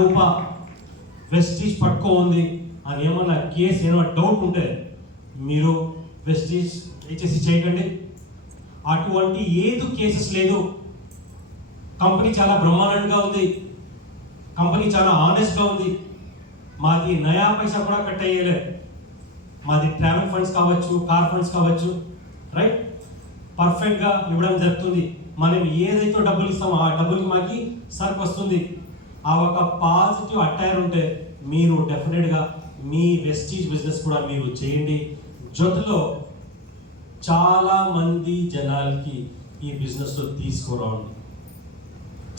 రూప Vestige పట్టుకో ఉంది అని ఏమన్నా కేసు ఏమన్నా డౌట్ ఉంటే మీరు వెస్టీజ్ HSC చేయకండి. అటువంటి ఏదు కేసెస్ లేదు. కంపెనీ చాలా బ్రహ్మాండంగా ఉంది, కంపెనీ చాలా ఆనెస్ట్గా ఉంది. మాది నయా పైసా కూడా కట్ అయ్యేలే. మాది ట్రావెల్ ఫండ్స్ కావచ్చు, కార్ ఫండ్స్ కావచ్చు, రైట్, పర్ఫెక్ట్గా ఇవ్వడం జరుగుతుంది. మనం ఏదైతే డబ్బులు ఇస్తామో ఆ డబ్బులకి మాకి సర్క్ వస్తుంది. ఆ ఒక పాజిటివ్ అటైర్ ఉంటే మీరు డెఫినెట్గా మీ వెస్టీజ్ బిజినెస్ కూడా మీరు చేయండి. జొతలో చాలా మంది జనాలకి ఈ బిజినెస్లో తీసుకురావండి.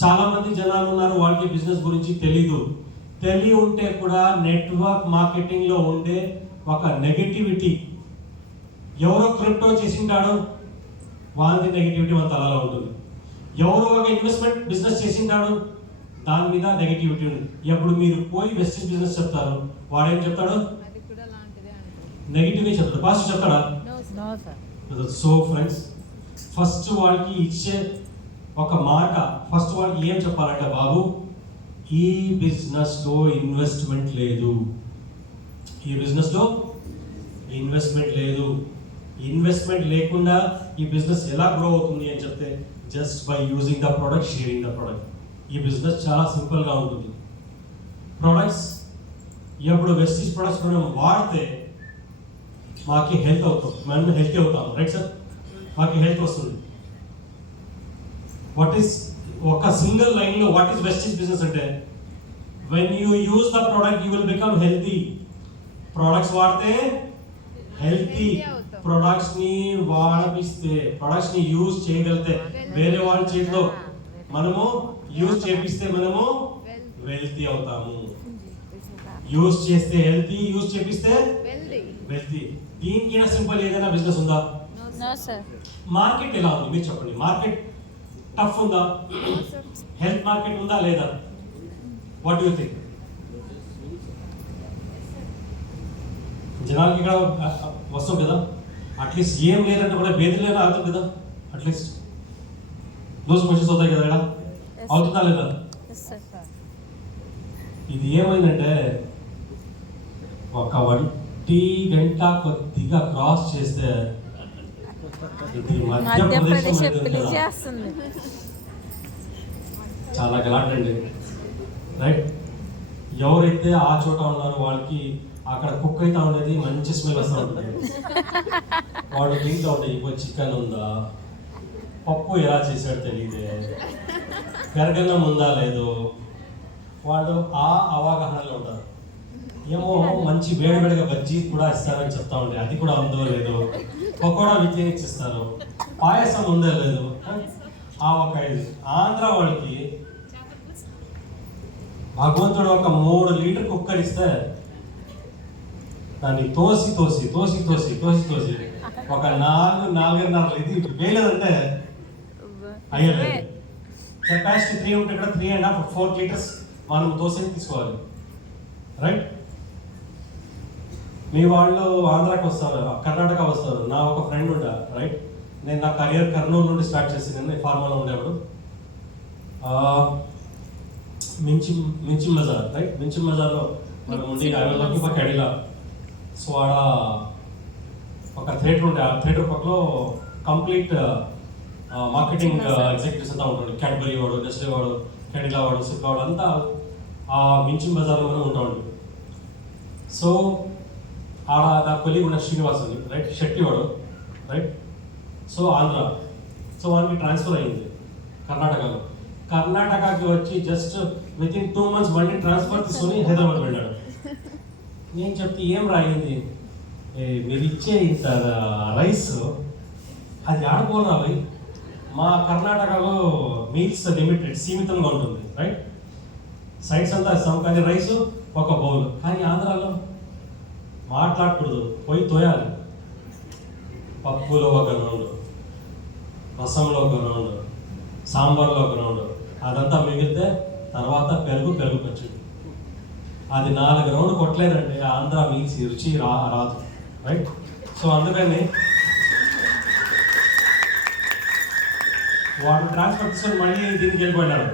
చాలా మంది జనాలు ఉన్నారు, వాళ్ళకి బిజినెస్ గురించి తెలియదు. తెలియ ఉంటే కూడా నెట్వర్క్ మార్కెటింగ్లో ఉండే ఒక నెగటివిటీ, ఎవరో క్రిప్టో చేసింటాడో వాళ్ళది నెగటివిటీ మన తలలో ఉంటుంది. ఎవరో ఒక ఇన్వెస్ట్మెంట్ బిజినెస్ చేసింటాడు, దాని మీద నెగటివిటీ ఉంది. ఎప్పుడు మీరు పోయి వెస్టీజ్ బిజినెస్ చెప్తారు, వాడు ఏం చెప్తాడు? నెగిటివ్గా చెప్తాడు, పాజిటివ్ చెప్తాడా? సో ఫ్రెండ్స్, ఫస్ట్ వాడికి ఇచ్చే ఒక మాట, ఫస్ట్ వాడికి ఏం చెప్పాలంటే, బాబు ఈ బిజినెస్లో ఇన్వెస్ట్మెంట్ లేదు, ఈ బిజినెస్లో ఇన్వెస్ట్మెంట్ లేదు. ఇన్వెస్ట్మెంట్ లేకుండా ఈ బిజినెస్ ఎలా గ్రో అవుతుంది అని చెప్తే, just by using the product, sharing the product. ఈ బిజినెస్ చాలా సింపుల్గా ఉంటుంది. ప్రొడక్ట్స్ ఎప్పుడు వెస్టీజ్ ప్రొడక్ట్స్ మనం వాడితే మాకు హెల్త్ అవుతాం, మనం హెల్తీ అవుతాం, రైట్ సార్? మాకు హెల్త్ వస్తుంది. వాట్ ఈస్ ఒక సింగిల్ లైన్లో వాట్ ఈస్ వెస్టీజ్ బిజినెస్ అంటే, when you use the product you will become healthy. Products వాడితే హెల్తీ, ప్రొడక్ట్స్ ని వాడిపిస్తే, ప్రొడక్ట్స్ ని యూజ్ చేయగలిగితే, వేరే వాళ్ళ చేతిలో మనము యూజ్ చేపిస్తే మనము వెల్తీ అవుతాము. యూజ్ చేస్తే హెల్తీ, యూజ్ చేపిస్తే వెల్తీ. దీనికి సింపుల్ ఏదైనా బిజినెస్ ఉందా? మార్కెట్ ఎలా ఉంది మీరు చెప్పండి. మార్కెట్ టఫ్ ఉందా? హెల్త్ మార్కెట్ ఉందా లేదా? What you think? జనాలకి ఇక్కడ వస్తాం కదా, అట్లీస్ట్ ఏం లేదంటే కూడా బేదీలైనా అవుతుంది కదా, అట్లీస్ట్ లూజ్ మోషన్స్ అవుతాయి కదా, ఇక్కడ అవుతుందా లేదా? ఇది ఏమైందంటే, ఒక 1 గంట కొద్దిగా క్రాస్ చేస్తే ఇది మధ్యప్రదేశ్ చాలా గలాటండి, రైట్? ఎవరైతే ఆ చోట ఉన్నారో వాళ్ళకి అక్కడ కుక్ అయితే ఉండేది, మంచి స్మెల్ వస్తూ ఉంటుంది. వాడు తింటూ ఉంటాయి, ఇప్పుడు చికెన్ ఉందా, పప్పు ఎలా చేసాడు తెలియదే, పెరగన్నం ఉందా లేదో, వాడు ఆ అవగాహనలో ఉంటారు. ఏమో మంచి వేడివేడిగా బజ్జీ కూడా ఇస్తారని చెప్తా ఉంటే అది కూడా ఉందో లేదో, పకోడా విత్ ఇస్తారు, పాయసం ఉందో లేదు. ఆ ఒక ఆంధ్ర వాళ్ళకి భగవంతుడు ఒక 3 లీటర్ కుక్కర్ ఇస్తే దాన్ని తోసి తోసి తోసి తోసి తోసి తోసి ఒక 4.5 ఇది వేయలేదంటే అయ్యలేదు. కెపాసిటీ 3 ఉంటే ఇక్కడ 3.5-4 లీటర్స్ మనం దోశకి తీసుకోవాలి, రైట్? మీ వాళ్ళు ఆంధ్రాకి వస్తారు, కర్ణాటక వస్తారు. నా ఒక ఫ్రెండ్ ఉంటా, రైట్? నేను నా కెరియర్ కర్నూలు నుండి స్టార్ట్ చేసి, నేను ఫార్మాలో ఉండేవాడు. మించిం బజార్, రైట్? మించిం బజార్లో మనం ఉండి ఒక కడిలా. సో ఆడ ఒక థియేటర్ ఉండే, ఆ థియేటర్ పక్కలో కంప్లీట్ మార్కెటింగ్ ఎగ్జిక్యూటివ్స్ అంతా ఉంటుంది. క్యాడ్బరీ వాడు, నెస్లే వాడు, కెడిలా వాడు, సిప్లా వాడు అంతా ఆ మించిం బజార్లోనే ఉంటా ఉండి. సో ఆడ నా కొలీగ్ ఉన్న శ్రీనివాస్ అని, రైట్? శెట్టి వాడు, రైట్? సో ఆంధ్ర. సో వాడికి ట్రాన్స్ఫర్ అయ్యింది కర్ణాటకలో. కర్ణాటకకి వచ్చి జస్ట్ వితిన్ 2 months మళ్ళీ ట్రాన్స్ఫర్ తీసుకొని హైదరాబాద్ వెళ్ళాడు. నేను చెప్తే ఏం రాయింది, మీరు ఇచ్చే ఇంత రైస్ అది ఆడుకోరా భయ్, మా కర్ణాటకలో మీల్స్ లిమిటెడ్, సీమితంగా ఉంటుంది, రైట్? సైడ్స్ అంతా ఇస్తాం, కానీ రైస్ ఒక బౌల్. కానీ ఆంధ్రాలో మాట్లాడకూడదు, పోయి తోయాలి. పప్పులో ఒక రౌండ్, రసంలో ఒక రౌండ్, సాంబార్లో ఒక రౌండ్, అదంతా మిగిలితే తర్వాత పెరుగు పచ్చడి. అది 4 రౌండ్ కొట్టలేదంటే ఆంధ్ర మీల్స్ రుచి రాదు, రైట్? సో అందుకని వాడు ట్రాన్స్ఫర్ తీసుకొని మళ్ళీ దీనికి వెళ్ళిపోయినాడు.